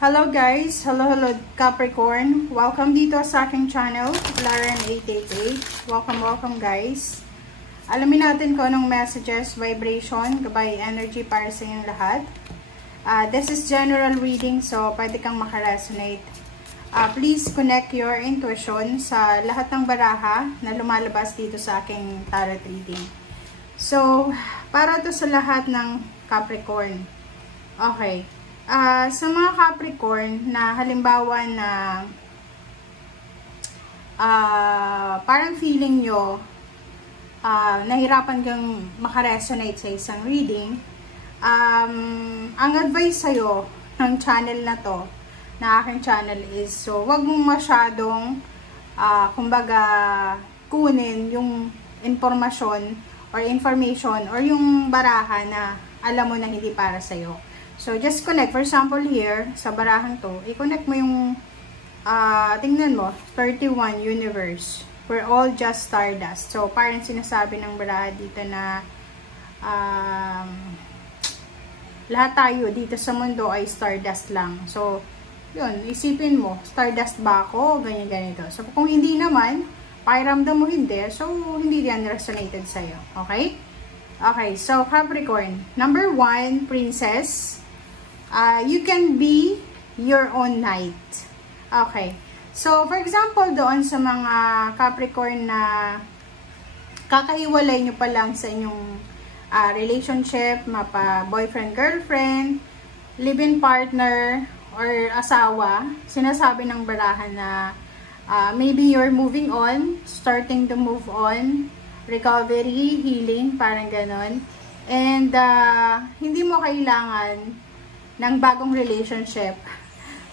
Hello guys! Hello Capricorn! Welcome dito sa aking channel, Lauren888. Welcome guys! Alamin natin kung anong messages, vibration, gabay energy para sa inyong lahat. This is general reading, so pwede kang makaresonate. Please connect your intuition sa lahat ng baraha na lumalabas dito sa aking tarot reading. So, para to sa lahat ng Capricorn. Okay. Sa mga Capricorn na halimbawa na parang feeling nyo nahirapan kang makaresonate sa isang reading, ang advice sa'yo ng channel na to, na aking channel is, so wag mong masyadong kumbaga kunin yung information or yung baraha na alam mo na hindi para sa'yo. So, just connect. For example, here, sa barahang to, i-connect mo yung, tingnan mo, 31 universe. We're all just stardust. So, parang sinasabi ng baraha dito na, lahat tayo dito sa mundo ay stardust lang. So, yun, isipin mo, stardust ba ako? Ganyan-ganito. So, kung hindi naman, pakiramdam mo hindi, so, hindi yan resonated sa'yo. Okay? Okay, so, Capricorn. Number 1, Princess. You can be your own knight. Okay. So, for example, doon sa mga Capricorn na kakahiwalay nyo pa lang sa inyong relationship, mapa boyfriend, girlfriend, live-in partner, or asawa, sinasabi ng barahan na maybe you're moving on, starting to move on, recovery, healing, parang ganon. And hindi mo kailangan ng bagong relationship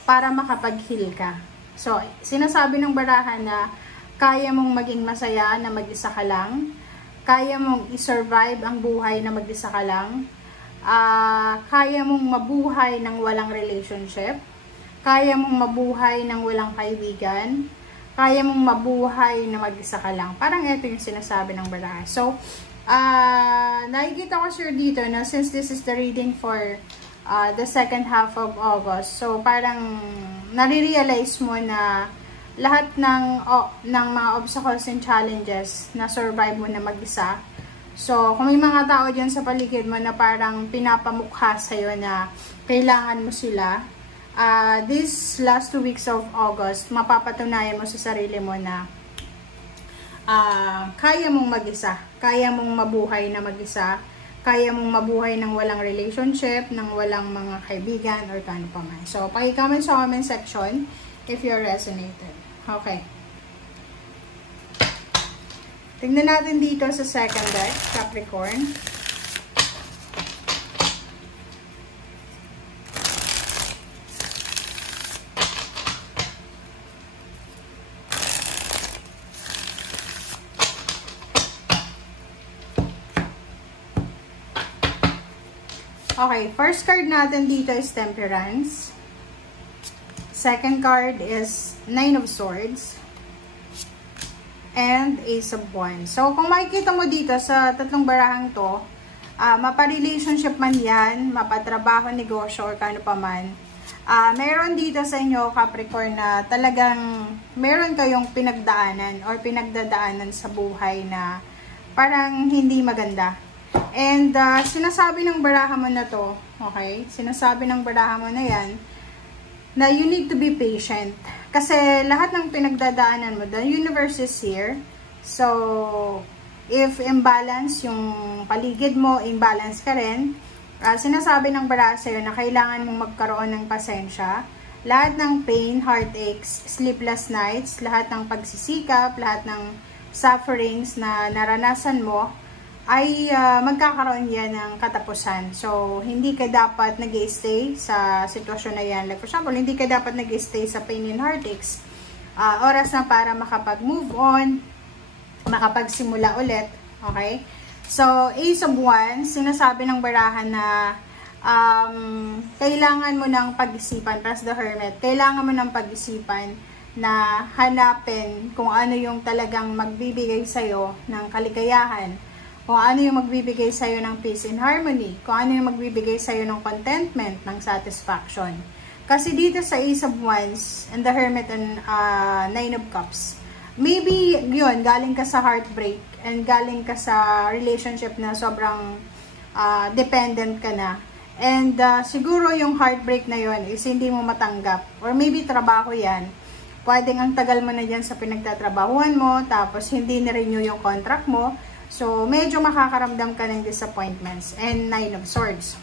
para makapag-heal ka. So, sinasabi ng barahan na kaya mong maging masaya na mag-isa ka lang, kaya mong i-survive ang buhay na mag-isa ka lang, kaya mong mabuhay ng walang relationship, kaya mong mabuhay ng walang kaibigan, kaya mong mabuhay na mag-isa ka lang. Parang ito yung sinasabi ng barahan. So, nakikita ko sure dito na since this is the reading for the second half of August. So, parang nare-realize mo na lahat ng mga obstacles and challenges na survive mo na mag-isa. So, kung may mga tao dyan sa paligid mo na parang pinapamukha sa'yo na kailangan mo sila, this last 2 weeks of August, mapapatunayan mo sa sarili mo na kaya mong mag-isa, kaya mong mabuhay na mag-isa, kaya mong mabuhay ng walang relationship, ng walang mga kaibigan, or kano pa man. So, paki-comment sa comment section if you're resonated. Okay. Tingnan natin dito sa second deck, Capricorn. Okay, first card natin dito is Temperance. Second card is Nine of Swords. And Ace of Wands. So, kung makikita mo dito sa tatlong barahang to, mapa-relationship man yan, mapa-trabaho, negosyo, or kano pa man, meron dito sa inyo, Capricorn, na talagang meron kayong pinagdaanan or pinagdadaanan sa buhay na parang hindi maganda. And, sinasabi ng baraha mo na to, okay? Sinasabi ng baraha mo na yan, na you need to be patient. Kasi lahat ng pinagdadaanan mo, the universe is here. So, if imbalance yung paligid mo, imbalance ka rin, sinasabi ng baraha sa'yo na kailangan mong magkaroon ng pasensya. Lahat ng pain, heartaches, sleepless nights, lahat ng pagsisikap, lahat ng sufferings na naranasan mo, ay magkakaroon yan ng katapusan. So, hindi ka dapat nag-i-stay sa sitwasyon na yan. Like, for example, hindi ka dapat nag-i-stay sa pain and heartaches. Oras na para makapag-move on, makapagsimula ulit. Okay? So, Ace of Wands, sinasabi ng barahan na kailangan mo ng pag-isipan, plus the Hermit, kailangan mo ng pag-isipan na hanapin kung ano yung talagang magbibigay sa'yo ng kaligayahan, kung ano yung magbibigay sa'yo ng peace and harmony, kung ano yung magbibigay sa'yo ng contentment, ng satisfaction. Kasi dito sa Ace of Wands and the Hermit and Nine of Cups, maybe yun, galing ka sa heartbreak and galing ka sa relationship na sobrang dependent ka na. And siguro yung heartbreak na yun is hindi mo matanggap. Or maybe trabaho yan. Pwedeng ang tagal mo na dyan sa pinagtatrabahuan mo, tapos hindi na-renew yung contract mo. So, medyo makakaramdam ka ng disappointments. And Nine of Swords.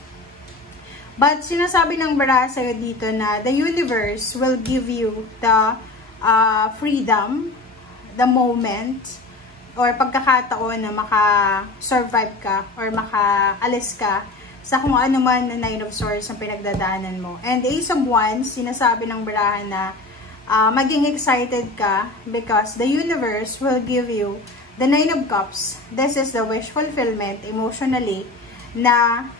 But sinasabi ng bara sa'yo dito na the universe will give you the freedom, the moment, or pagkakataon na maka-survive ka or maka-alis ka sa kung ano man na Nine of Swords ang pinagdadaanan mo. And Ace of Wands, sinasabi ng barahan na maging excited ka because the universe will give you the Nine of Cups. This is the wish fulfillment emotionally na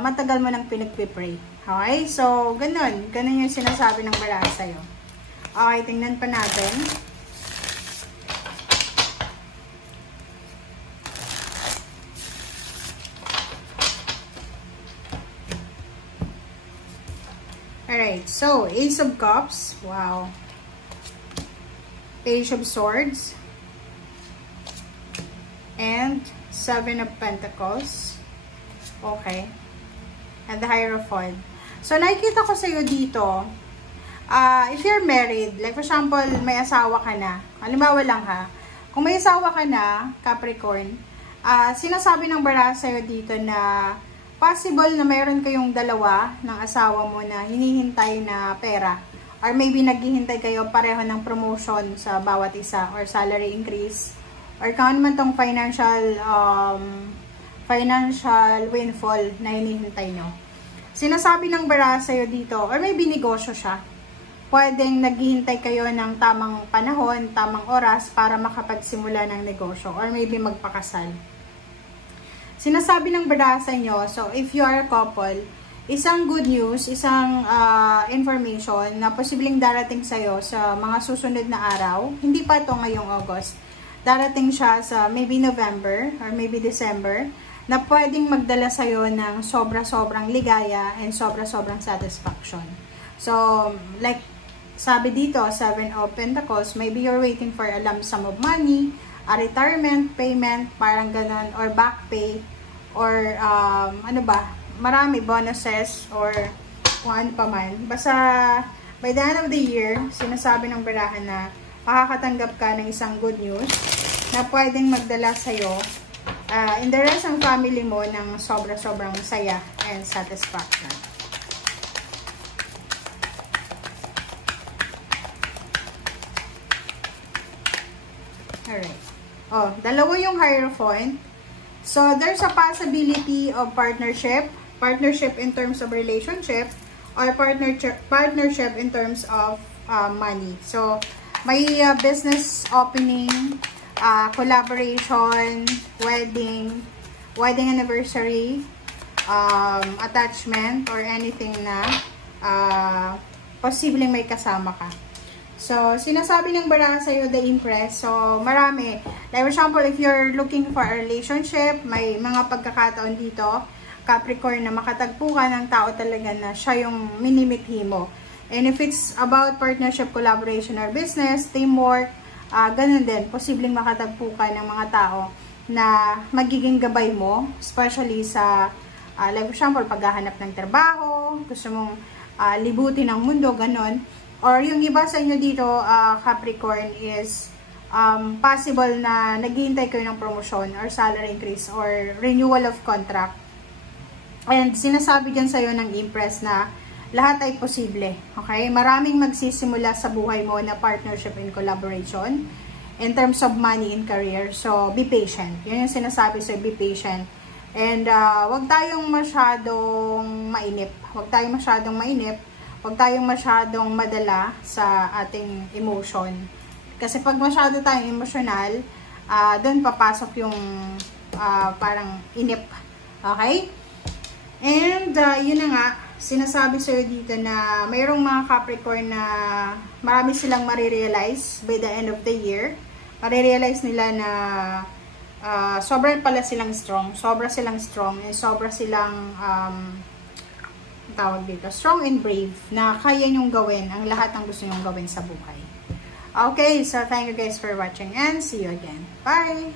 matagal mo nang pinagpipray. Okay? So, ganun. Ganun yung sinasabi ng baraha sa'yo. Okay, tingnan pa natin. Alright, so, Ace of Cups. Wow. Page of Swords. And Seven of Pentacles. Okay. And the Hierophant. So, nakikita ko sa'yo dito, if you're married, like for example, may asawa ka na, halimbawa lang ha, kung may asawa ka na, Capricorn, sinasabi ng baraha sa'yo dito na possible na mayroon kayong dalawa ng asawa mo na hinihintay na pera. Or maybe naghihintay kayo pareho ng promotion sa bawat isa or salary increase. Or kung ano man tong financial windfall na hinihintay nyo. Sinasabi ng baraha sa'yo dito, or maybe negosyo siya. Pwedeng naghihintay kayo ng tamang panahon, tamang oras para makapagsimula ng negosyo. Or maybe magpakasal. Sinasabi ng baraha sa inyo, so if you are a couple, isang good news, isang information na posibleng darating sa'yo sa mga susunod na araw, hindi pa ito ngayong August, darating siya sa maybe November or maybe December, na pwedeng magdala sa'yo ng sobra-sobrang ligaya and sobra-sobrang satisfaction. So, like sabi dito, Seven of Pentacles, maybe you're waiting for a lump sum of money, a retirement payment, parang ganon, or back pay, or ano ba, marami bonuses, or kung ano pa man. Basta, by the end of the year, sinasabi ng barahan na makakatanggap ka ng isang good news na pwedeng magdala sa'yo in the rest ng family mo ng sobra-sobrang saya and satisfaction. Alright. Oh, dalawa yung Hierophant. So, there's a possibility of partnership. Partnership in terms of relationship. Or partnership in terms of money. So, may business opening, collaboration, wedding anniversary, attachment, or anything na posibleng may kasama ka. So, sinasabi ng baraha sa'yo, the Empress. So, marami. Like, for example, if you're looking for a relationship, may mga pagkakataon dito, Capricorn, na makatagpo ka ng tao talaga na siya yung minimithi mo. And if it's about partnership, collaboration, or business, teamwork, ganun din. Posibleng makatagpo ka ng mga tao na magiging gabay mo, especially sa, like, for example, paghahanap ng trabaho, gusto mong libutin ang mundo, ganun. Or yung iba sa inyo dito, Capricorn, is possible na naghihintay kayo ng promotion or salary increase or renewal of contract. And sinasabi dyan sa'yo ng Empress na lahat ay posible. Okay? Maraming magsisimula sa buhay mo na partnership and collaboration in terms of money and career. So, be patient. Yun yung sinasabi sa'yo, be patient. And wag tayong masyadong mainip. Wag tayong masyadong madala sa ating emotion. Kasi pag masyado tayong emotional, doon papasok yung parang inip. Okay? And yun na nga, sinasabi sa'yo dito na mayroong mga Capricorn na marami silang marirealize by the end of the year. Marirealize nila na sobra pala silang strong. Sobra silang strong and sobra silang tawag dito, strong and brave, na kaya nyong gawin ang lahat ng gusto nyong gawin sa buhay. Okay, so thank you guys for watching and see you again. Bye!